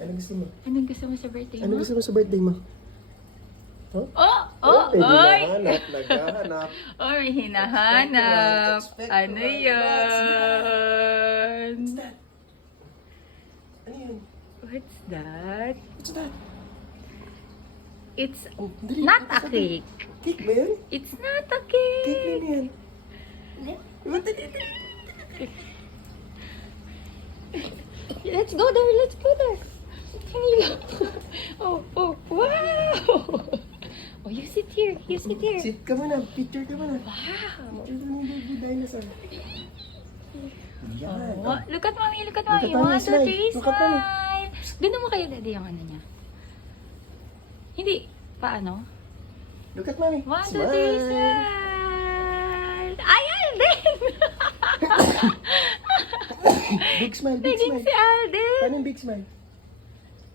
Anong gusto mo? Anong gusto mo sa birthday mo? Anong gusto mo sa birthday mo? Huh? Naghahanap. Oh, may hinahanap. Expect Ano one. yun? What's that? Ano yun? What's that? What's that? It's Oh, dali. not a Sabi. cake. Cake ba yun? It's not a Cake na cake. yan. What did it? Let's go there. Let's go there. Kanila. Oh, wow. Oh, you sit here. You sit here. Sit ka muna. Picture ka muna. Wow. Picture ka ng baby dinosaur. Yan. Oh, look at mommy. Look at mommy. Look at mommy, 1, 2, 3, smile. Look at mommy. smile. Ganda mo kayo, daddy, yung ano niya. Hindi. Paano? Look at mommy. 1, 2, 3, smile. Ay, Alden! Big smile, big Naging smile. si Alden. Paano yung big smile?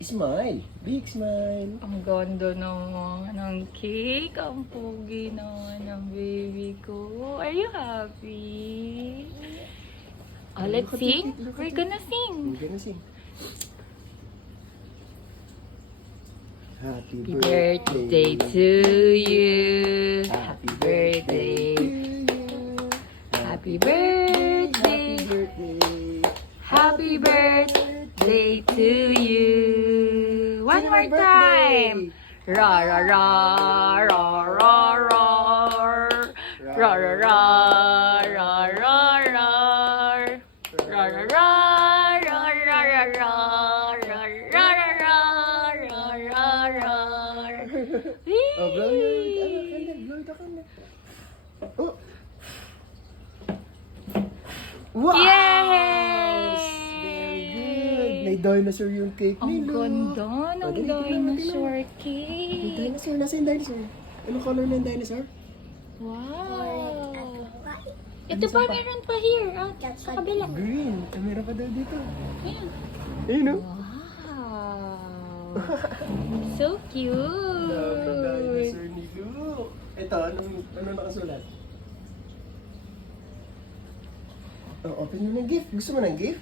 Smile. Big smile. Ang ganda naman ng cake. Ang pogi naman ng baby ko. Are you happy? Oh, let's Look at sing. it, look at We're it. gonna sing. We're gonna sing. Happy Happy birthday to you. Happy birthday. to you. Happy Happy birthday. birthday. Happy birthday to you. One more time. Ra ra ra ra ra ra. Ra ra ra ra ra ra. Ra ra ra ra ra ra ra. Ra ra ra ra ra ra. Oh, blow your candle. Blow the candle. Oh. Wow! Yay! Very good. May dinosaur yung cake Ang nila. ganda ng Oh, dali, tignan mo, dinosaur May cake. dinosaur. Nasa yung dinosaur? Anong color ng dinosaur? Wow! Ito pa, meron pa here. Ah, sa kabila. Green. Meron pa daw dito. Ayan. Ayun o. Wow! So Dinosaur cute! ni Luke. Ito, anong nakasulat? Oh, open mo ng gift. Gusto mo ng gift?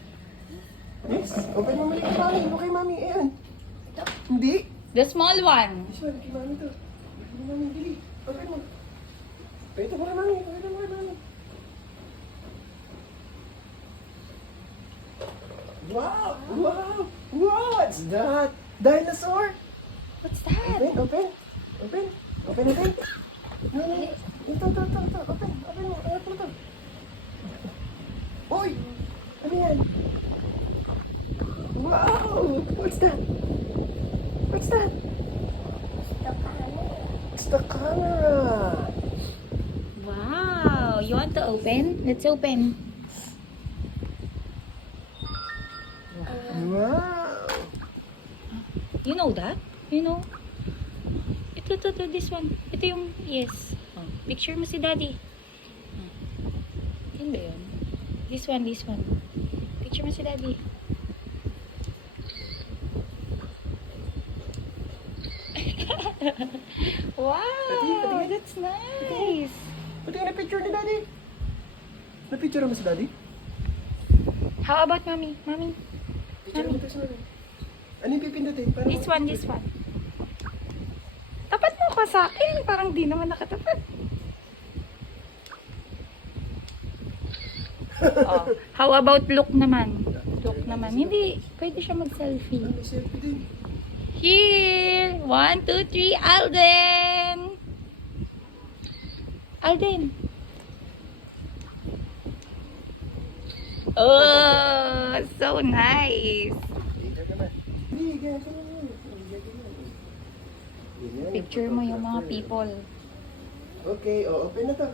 Yes. Open mo mali kay mami. Ito kay mami. Ayan. Ito. Hindi. The small one. This one, kay mami to. Kay mami, dili. Open mo. Ito mo kay mami. Ito mo kay mami. Wow! Wow! Wow! What's that? Dinosaur! What's that? Open, open. Open. Open, open. No, no. Ito. Open. Open mo. Open mo to. Uy! Ano yan? Wow! What's that? What's that? It's the camera. Wow! You want to open? Let's open. Wow! You know that? You know? Ito, this one. Ito yung, yes. Oh, picture mo si daddy. Yun ba yun? This one. Picture mo si daddy. Wow! That's nice! Pati na picture ni Daddy. Na-picture mo si Daddy? How about mommy? Mommy? Picture mo to sa Daddy. Ano yung pipindutin? Para This one. Tapat mo ka sa akin. Parang di naman nakatapat. Oh, how about look naman? Look naman. Hindi. Pwede siya mag-selfie. May selfie din. Here! 1, 2, 3, Alden! Alden! Oh, so nice! Picture ka na. Hindi, ganyan ka na. Ganyan. Picture mo yung mga people. Okay, open na to.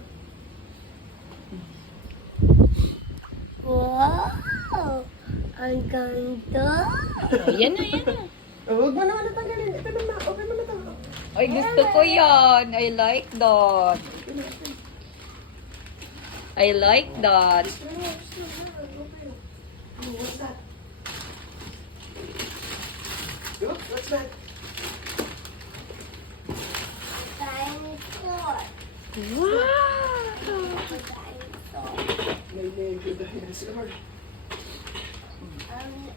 Wow! Ang ganda! Oh, yan na. Huwag mo naman natanggalin. Ito na. Open mo na to. Ay, gusto ko yan. I like that. I like that. What's that? Look, what's that? Dinosaur! Wow! Dinosaur! May Lego dinosaur.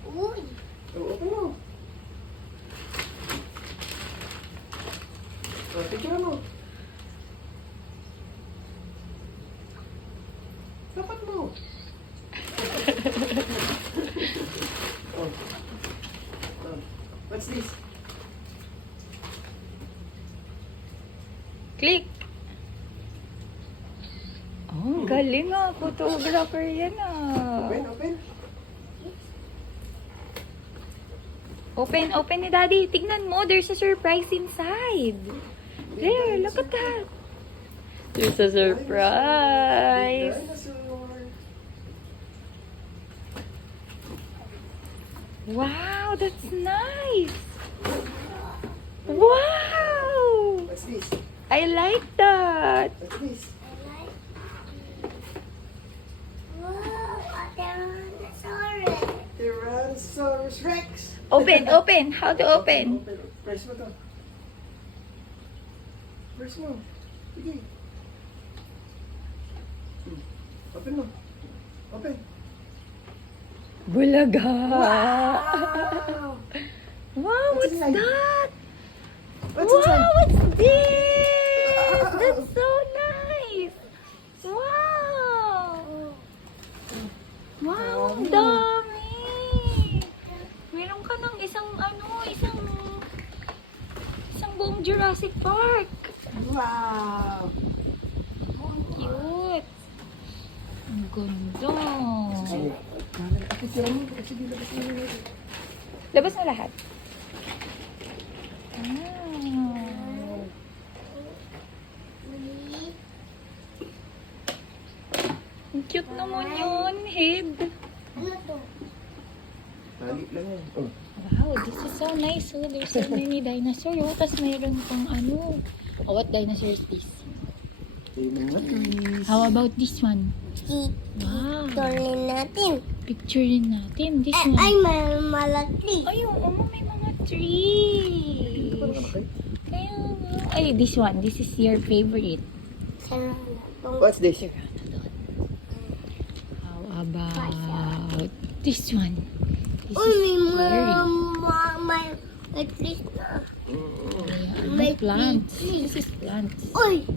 Uy! Open mo. Picture mo. Dapat mo. Oh. Oh. What's this? Click. Oh, galing ah. Photographer yan ah. Open, open. Open ni Daddy. Tignan mo, there's a surprise inside. There, look at that. There's a surprise. Dinosaur. Wow, that's nice. Wow. What's this? I like that. What's this? Wow, a Tyrannosaurus. Tyrannosaurus Rex. Open. How to open? Press mo to. Press mo. Sige. Open mo. Open. Bulaga. Wow! Wow, What's what's inside? that? What's Wow, inside? what's this? That's so nice. Wow. Wow, ang dami. Meron ka ng isang buong Jurassic Park. Wow! Cute. Ang ganda. Sige. Picture mo. Sige, labas mo. Labas mo lahat. Wow. Ang cute naman yun, head. Ano to? Tali lang yan. Oh. Wow, this is so nice. Oh, there's so many dinosaurs. Oh, tapos mayroon pang ano. Oh, what dinosaur is this? How about this one? Wow. Tuloy natin. Picture din natin. This Ay, one. may malaki. Ay, oo, may mga tree. Kaya nga. Ay, this one. This is your favorite. Sarang What's this? How about this one? This Uy, may is scary. may trees na. Ayan, may plants. tree. This is plants. Uy,